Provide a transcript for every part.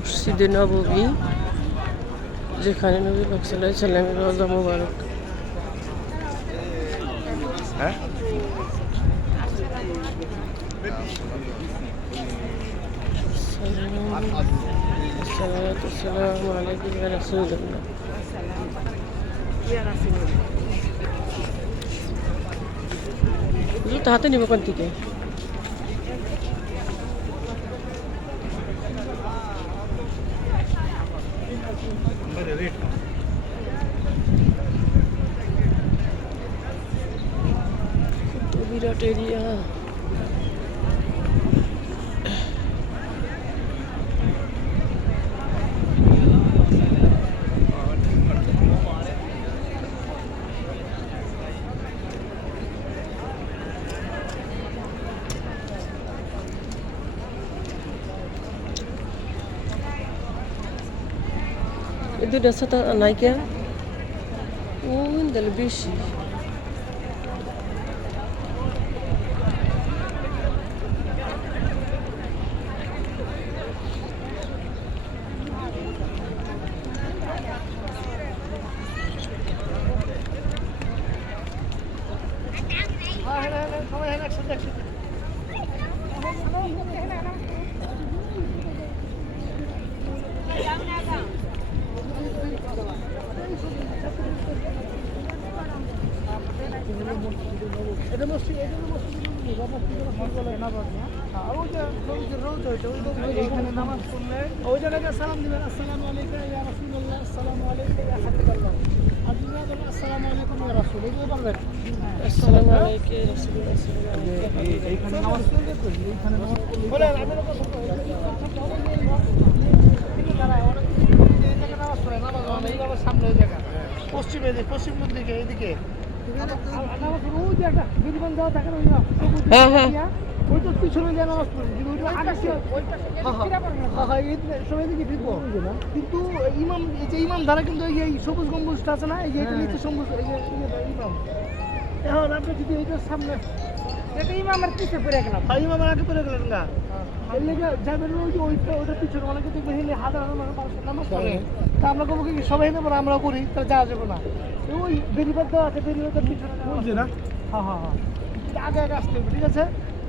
মসজিদে নববী, যেখানে নবী পাক সাল্লাল্লাহু আলাইহি সাল্লামের রওজা মোবারক। আসসালাতু ওয়াসসালামু আলাইকা ইয়া রাসূলুল্লাহ। জুতো হাতে নিব কোন থেকে? বিরাট এরিয়া। এই দুইটা ছাতা নাই কে? ওই তাহলে বেশি। পশ্চিম দিকে এইদিকে কিন্তু ইমাম এই যে ইমাম ধারা কিন্তু এই সবুজ গম্বুজটা আছে না, এই যে এটা নিচে সবুজ ইমাম। এখন আপনি যদি এইটার সামনে ইমামের পিছে পড়ে গেলাম, ইমামের আগে পড়ে গেলেন না, এর লেগে যাবেন ওই যে ওইটা পিছনে অনেকে দেখবে হেলে হাজার হাজার নামাজ পড়ে। তা আমরা কবো কি সবাই নেবো না, আমরা করি, তাহলে যাওয়া যাবে না। ওই বেরিবাদ দেওয়া আছে, বেরিবাদের পিছনে বলছি না। হ্যাঁ হ্যাঁ হ্যাঁ, আগে আগে আসতে হবে, ঠিক আছে?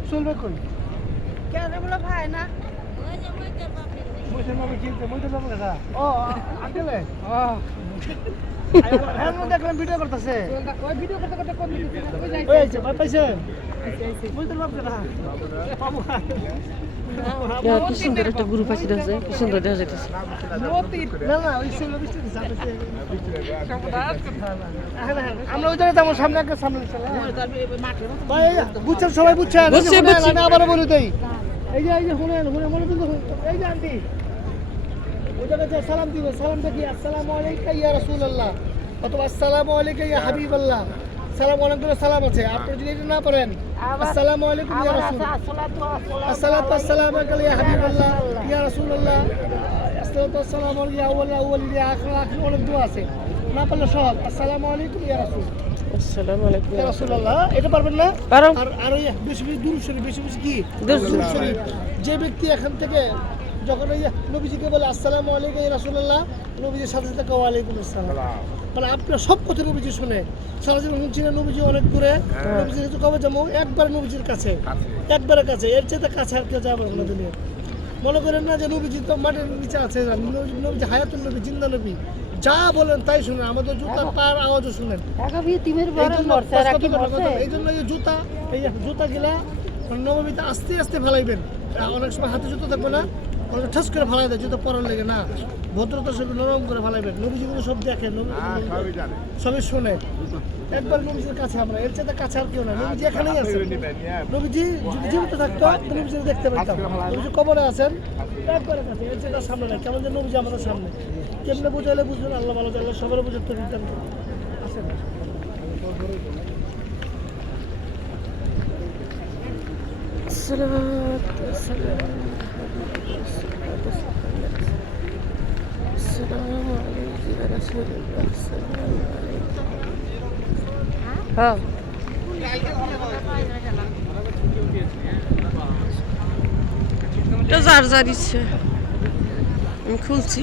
চলবে কই কেন বলে ভাই না বসে যাবে কিনতে, বইতে যাবো না। ও আঙ্কেলে দেখলাম ভিডিও করতেছে, ভিডিও করতে করতে কোন দিকে ভাই পাইছেন বলতে পারবে না। কি সুন্দর একটা গ্রুপ আছে, দেখছে কি সুন্দর দেখা যাইতেছে। আমরা ওই জায়গায় আমার সামনে একটা সামনে বুঝছেন, সবাই বুঝছেন? আবারও বলে দেই, এই যে শুনেন মনে কিন্তু এই যে আন্টি ওই জায়গায় সালাম দিবে, সালামটা কি আসসালামু আলাইকা ইয়া রাসূলুল্লাহ অথবা আসসালামু আলাইকা ইয়া হাবিবাল্লাহ। সালাম অনেকগুলো সালাম আছে, আপনি যদি এটা না পারেন আসসালামু আলাইকুম ইয়া রাসূল, আসসালাতু আসসালামু আলাইকা ইয়া হাবিবাল্লাহ ইয়া রাসূলুল্লাহ, আসসালাতু আসসালামু আলাইকা ইয়া আউয়াল ইয়া আখির অনেক দোয়া আছে, না পারলে সব আসসালামু আলাইকুম ইয়া রাসূল, আসসালামু আলাইকুম ইয়া রাসূলুল্লাহ। এটা পারবেন না? পারো। আর ওই বেশি বেশি দুরূদ শরীফ, বেশি বেশি কি দুরূদ শরীফ। যে ব্যক্তি এখান থেকে যখন ওই নবীজিকে বলে আসসালামু আলাইকা ইয়া রাসূলুল্লাহ, নবীজির সাথে সাথে ওয়া আলাইকুম আসসালাম, মানে আপনার সব কথা নবীজি শুনে। সারা জীবন শুনছি না নবীজি অনেক দূরে, নবীজির কাছে কবে যাবো? একবার নবীজির কাছে, একবারের কাছে, এর চেয়ে কাছে আর কেউ যাবে না দুনিয়া। মনে করেন না যে নবীজি তো মাটির নিচে আছে, নবীজি হায়াতুল নবী, জিন্দা নবী, যা বলেন তাই শুনেন, আমাদের জুতা পার আওয়াজও শুনেন। এই জন্য এই জুতা, এই জুতা গিলা নবমীতে আস্তে আস্তে ফেলাইবেন। অনেক সময় হাতে জুতো থাকবে না, ঠাস করে ফেলাই দেয় জুতো পরার লেগে না, ভদ্রতার সঙ্গে নরম করে ফেলাইবেন। নবীজি কিন্তু সব দেখেন, সবই শোনে। একবার নবীজির কাছে আমরা, এর চেয়ে কাছে আর কেউ না। নবীজি এখানেই আছেন, নবীজি যদি জীবিত থাকতো তো নবীজি দেখতে পেতাম। নবীজি কবরে আছেন, একবারে কাছে, এর চেয়ে সামনে নাই। কেমন যে নবীজি আমাদের সামনে, কেমনে বুঝাইলে বুঝবেন? আল্লাহ ভালো জানলে সবার বুঝতে দিতেন। আসেন হ্যাঁ যার যার ইচ্ছে আমি খুলছি।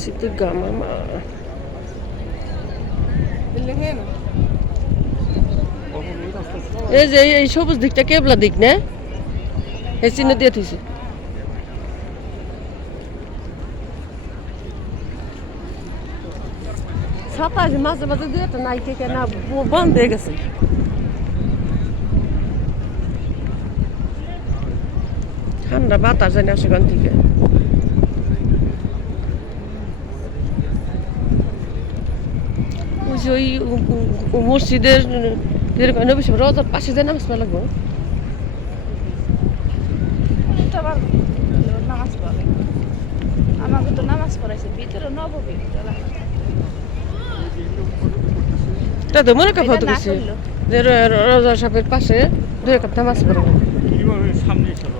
Situ gama mah. এই সবুজ দিকটা কেবলা দিক না, এই চিহ্ন দিয়ে থইছে। ছাতা আছে মাঝে মাঝে দুই একটা নাই কে না বন্ধ হয়ে গেছে। ঠান্ডা বাতাস জানি আসে গান থেকে। ওই মসজিদের নবী সাহেব রওজার পাশে যে নামাজ পড়া লাগবো। নামাজ পড়ে আমাকে তো নামাজ পড়াইছে ভিতরে নববী তা তো মনে কথা গেছে যে রওজা সাহেবের পাশে দুই এক নামাজ পড়ে কিভাবে সামনে চলো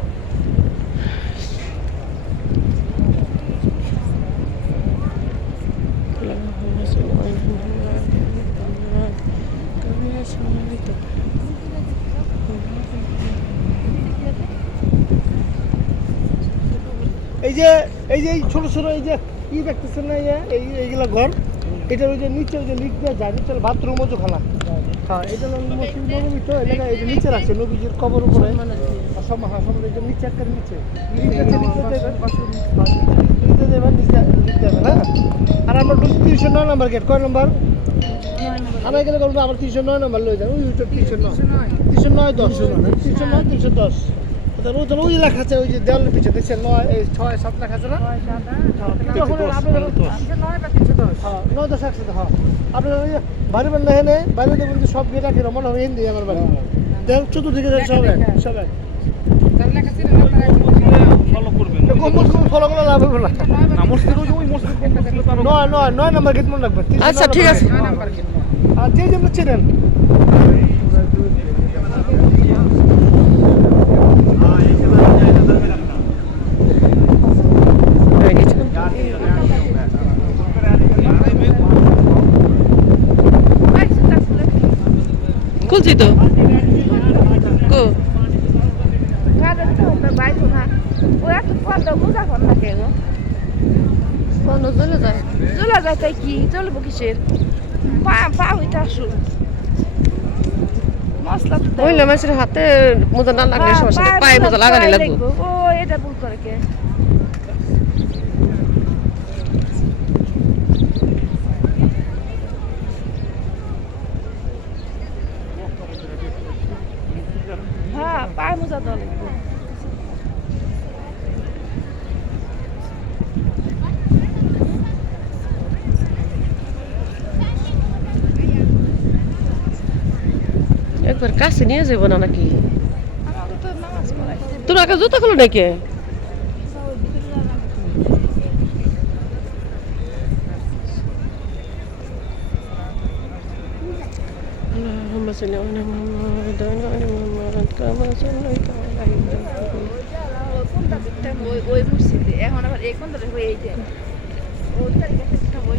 এই যে ছোট ছোট এই যে কি দেখতেছেন না এইগুলা ঘর, এটা ওই যে নিচে ওই যে লিক দিয়ে যায়, নিচে বাথরুম মজুখানা। হ্যাঁ, এটা হলো মসজিদ নববী, তো এলাকা এই যে নিচে রাখছে নবীজির কবর উপরে এই যে নিচে একটা নিচে হ্যাঁ। আর আমরা 309 নম্বর গেট, কয় নম্বর থানায় গেলে বলবো আবার 309 নম্বর লয়ে যান, ওই 309 309 10 309 310 ওই লেখা আছে, ওই যে দেওয়ালের পিছনে দেখছেন 9 6 7 লেখা আছে না, 9 10 একসাথে। হ্যাঁ, আপনার ওই বাড়ি বাড়ি লেখে নেই, বাইরে দেখুন সব গেট রাখি মনে হয় হিন্দি আমার বাড়ি দেখ চতুর্দিকে সবাই সবাই ফলো করবেন ফলো করে লাভ হবে না। নয় নম্বর গেট মনে রাখবেন। আচ্ছা ঠিক আছে। আর যে জন্য চেনেন খুলছি তো কো বাইতো না ও এত পর্দা বোঝা কর না কে গো বন্ধ চলে যায়। চলে যায় তাই কি চলবো কিসের পা হইতে আসুন মশলা তো মহিলা মানুষের হাতে মোজা না লাগলে সমস্যা নেই, পায়ে মোজা লাগানি লাগবে। ও এটা ভুল করে কে হ্যাঁ পায়ে মোজা দেওয়া লাগবে। একবার কাছে নিয়ে যাবো না নাকি? আমাকে তো নামাজ পড়াইছে তোর আগে জুতো খুলো নাকি? اللهم صل على محمد وعلى آل محمد كما صليت على إبراهيم কোনটা দেখতে ওই মসজিদে এখন আবার এই কোনটা হয়ে এই যে ওই তারিখে একটা ওই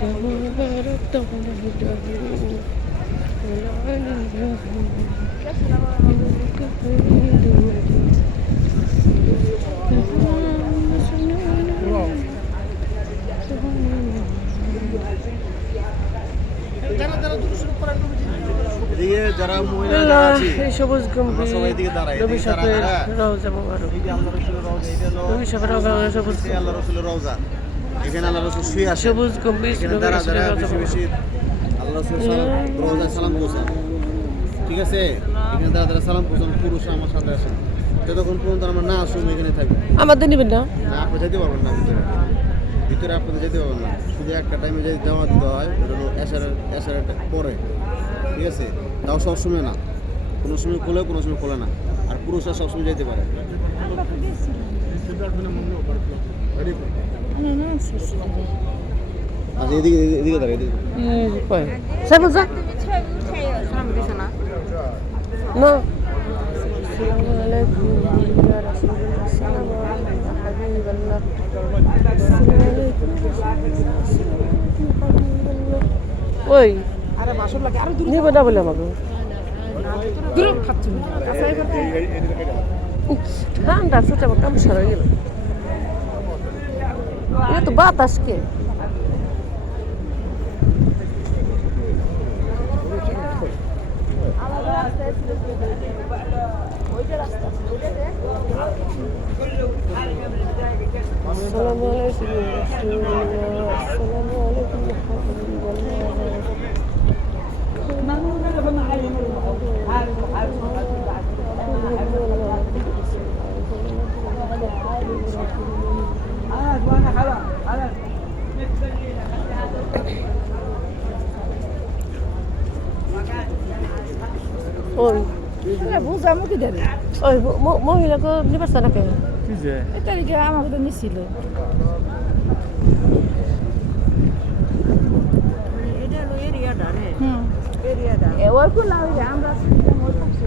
كما باركت على إبراهيم وعلى آل إبراهيم إنك حميد مجيد اللهم صل على যারা যারা দুটো শুরু করেন এদিকে যারা মহিলা আল্লাহ আছে এই সবুজ গম্ভীর সবাই এদিকে দাঁড়াই, নবী এদিকে সাহেবের দাঁড়া। রওজা মোবারক। এই যে আল্লাহ রাসূলের রওজা, এটা হলো নবী সাহেবের রওজা সবুজ এই আল্লাহ রাসূলের রওজা। এখানে আল্লাহ রাসূল শুয়ে আছে, সবুজ গম্ভীর এখানে নবী দাঁড়া রাসূলের দাঁড়া রওজা বেশি মোবারক। বেশি আল্লাহ রাসূল রওজায় সালাম পৌঁছান, ঠিক আছে? এখানে দাঁড়া দাঁড়া সালাম পৌঁছান, পুরুষরা আমার সাথে আসেন, যতক্ষণ পর্যন্ত আমরা না আসুন এখানে থাকবো আমার দিয়ে নিবেন না? না, আপনি যেতে পারবেন না ভিতরে। ভিতরে আপনাদের যেতে পারবেন না, শুধু একটা টাইমে যে জমা দিতে হয় ওটা হলো এসারের পরে, ঠিক আছে? তাও সবসময় না, কোনো সময় খোলে কোনো সময় খোলে না, আর পুরুষরা সবসময় যেতে পারে। আচ্ছা এদিকে এদিকে দাঁড়া, এদিকে কয় সাইকেল যা তুমি ছবি উঠাই সামনে দিছো না না আসসালামু আলাইকুম ইয়া রাসূলুল্লাহ আসসালামু আলাইকুম ইয়া হাবিবাল্লাহ আসসালামু আলাইকুম ওই আরে বাসর লাগে আরে দূর নিব না বলে আমাকে দূর খাচ্ছ আচ্ছা এবার ঠান্ডা ছুটে আমার কাম সারা গেল এটা তো বাতাস কে আলাদা রাস্তা ছিল ওইটা রাস্তা ওইটাতে আসসালামু আলাইকুম ইয়া রাসূলুল্লাহ আসসালামু আলাইকুম ইয়া হাবিবাল্লাহ ওই তাহলে বুঝামো কি জানি ওই মহিলাকে নিবার না কেন এই তারিখে আমাকে তো নিছিল এটা হলো এরিয়াটা রে হুম এরিয়াটা ওই কোন আমরা ওই পাশে